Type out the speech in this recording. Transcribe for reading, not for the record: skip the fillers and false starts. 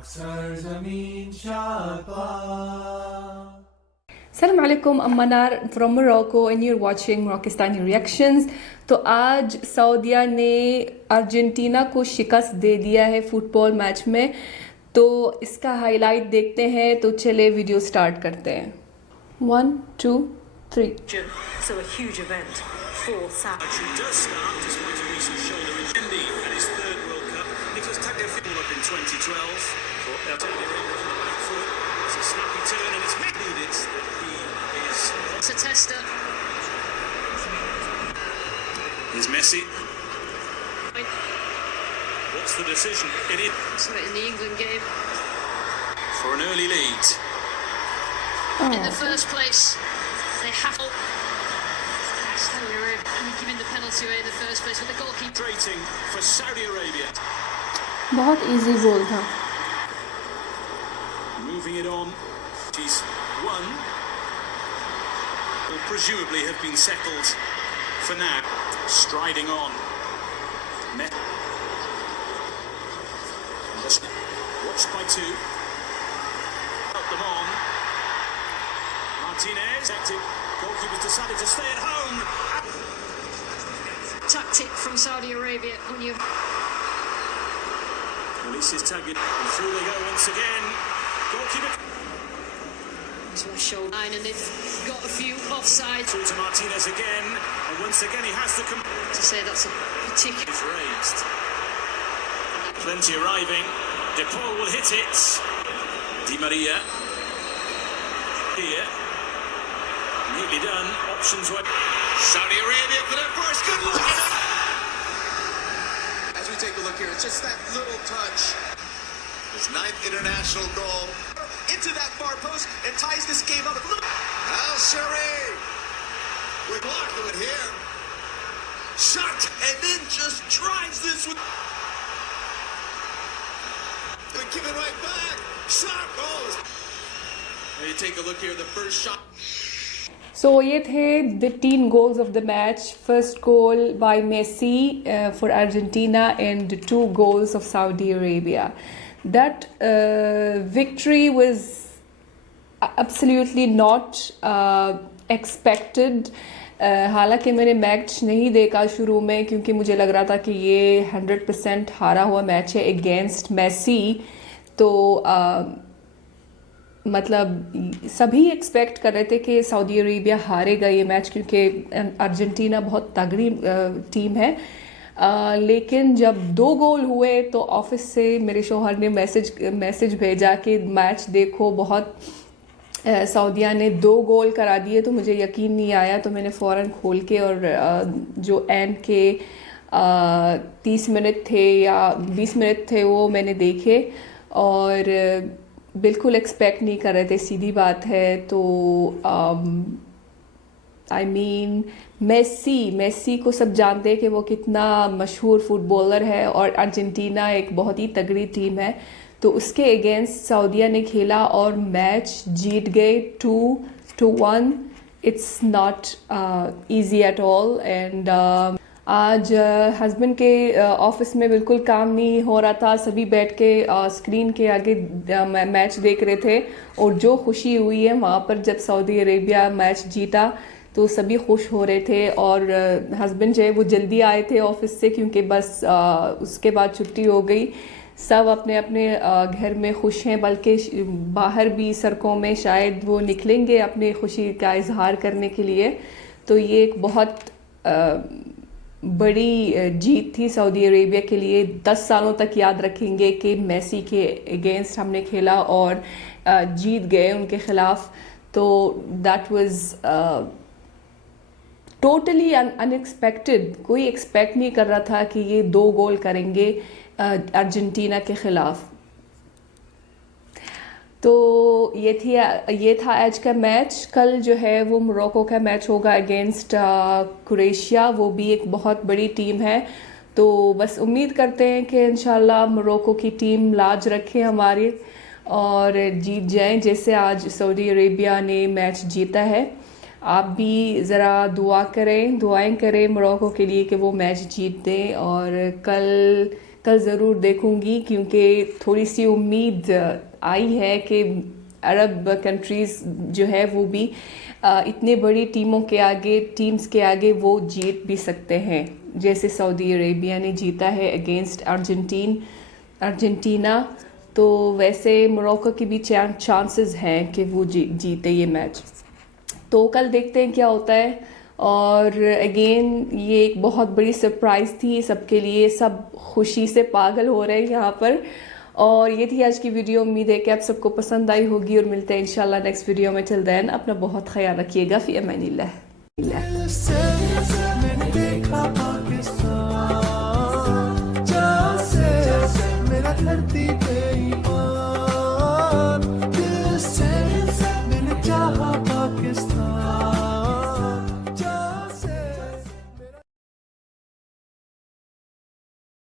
Assalamu alaikum, I'm Manar from Morocco and you're watching Moroccistani Reactions। तो आज सऊदीया ने Argentina को शिकस्त दे दिया है फुटबॉल मैच में, तो इसका हाईलाइट देखते हैं। तो चले वीडियो स्टार्ट करते हैं। 1 2 3। So a huge event for Saudi. He does start despite a recent shoulder injury and his third World Cup. Nicolas Tagliafico up in 2012 for Saudi Arabia on the back foot. It's a snappy turn and it's made it that he is. It's a tester. Here's Messi. What's the decision? It is So in the England game, for an early lead. in the first place, they have to. Giving the penalty away in the first place with the goalkeeper. Rating for Saudi Arabia. बहुत easy गोल था। Moving it on. She's won. Will presumably have been settled for now. Striding on. Watched by two. Help them on. Martinez. Goalkeepers decided to stay at home. Tactic from Saudi Arabia when you. Releases Taggart. And through they go once again. Goalkeeper. To a shoulder line, and they've got a few offsides. Through to Martinez again. And once again he has to come. To say that's a particular. Is raised. Plenty arriving. De Paul will hit it. Di Maria. Here. Neatly done. Options were. Saudi Arabia for their first good look. As we take a look here, it's just that little touch. His 9th international goal into that far post and ties this game up. Look, Al-Shari with Lockwood here. Shot and then just drives this with. And give it right back. Shot goes. When you take a look here, the first shot. So ये थे the 10 goals of the match. First goal by Messi for Argentina and 2 goals of Saudi Arabia. That victory was absolutely not expected. हालांकि मैंने match नहीं देखा शुरू में, क्योंकि मुझे लग रहा था कि ये 100% हारा हुआ मैच है अगेंस्ट मेसी। तो मतलब सभी एक्सपेक्ट कर रहे थे कि सऊदी अरेबिया हारेगा ये मैच, क्योंकि अर्जेंटीना बहुत तगड़ी टीम है। लेकिन जब 2 गोल हुए तो ऑफिस से मेरे शौहर ने मैसेज भेजा कि मैच देखो, बहुत सऊदिया ने 2 गोल करा दिए। तो मुझे यकीन नहीं आया, तो मैंने फ़ौरन खोल के और जो एंड के 30 मिनट थे या 20 मिनट थे वो मैंने देखे, और बिल्कुल एक्सपेक्ट नहीं कर रहे थे, सीधी बात है। तो आई मीन मेसी को सब जानते हैं कि वो कितना मशहूर फुटबॉलर है, और अर्जेंटीना एक बहुत ही तगड़ी टीम है। तो उसके अगेंस्ट सऊदीया ने खेला और मैच जीत गए 2-1। It's not easy at all. And आज हस्बैंड के ऑफिस में बिल्कुल काम नहीं हो रहा था, सभी बैठ के स्क्रीन के आगे मैच देख रहे थे। और जो खुशी हुई है वहाँ पर जब सऊदी अरेबिया मैच जीता, तो सभी खुश हो रहे थे। और हस्बैंड जो है वो जल्दी आए थे ऑफिस से, क्योंकि बस उसके बाद छुट्टी हो गई। सब अपने अपने घर में खुश हैं, बल्कि बाहर भी सड़कों में शायद वो निकलेंगे अपनी खुशी का इजहार करने के लिए। तो ये एक बहुत बड़ी जीत थी सऊदी अरेबिया के लिए। 10 सालों तक याद रखेंगे कि मेसी के अगेंस्ट हमने खेला और जीत गए उनके खिलाफ। तो दैट वाज टोटली अनएक्सपेक्टेड। कोई एक्सपेक्ट नहीं कर रहा था कि ये 2 गोल करेंगे अर्जेंटीना के खिलाफ। तो ये था आज का मैच। कल जो है वो मोरक्को का मैच होगा अगेंस्ट क्रोएशिया। वो भी एक बहुत बड़ी टीम है। तो बस उम्मीद करते हैं कि इंशाल्लाह मोरक्को की टीम लाज रखे हमारी और जीत जाएं, जैसे आज सऊदी अरेबिया ने मैच जीता है। आप भी ज़रा दुआएं करें मोरक्को के लिए कि वो मैच जीत दें और कल कल ज़रूर देखूंगी, क्योंकि थोड़ी सी उम्मीद आई है कि अरब कंट्रीज़ जो है वो भी इतने बड़ी टीम्स के आगे वो जीत भी सकते हैं, जैसे सऊदी अरेबिया ने जीता है अगेंस्ट अर्जेंटीना। तो वैसे मोरक्को की भी चांसेस हैं कि वो जीते ये मैच। तो कल देखते हैं क्या होता है। और अगेन ये एक बहुत बड़ी सरप्राइज़ थी सबके लिए, सब खुशी से पागल हो रहे हैं यहाँ पर। और ये थी आज की वीडियो। उम्मीद है कि आप सबको पसंद आई होगी और मिलते हैं इंशाल्लाह नेक्स्ट वीडियो में। टिल देन अपना बहुत ख्याल रखिएगा। फी अमानिल्लाह।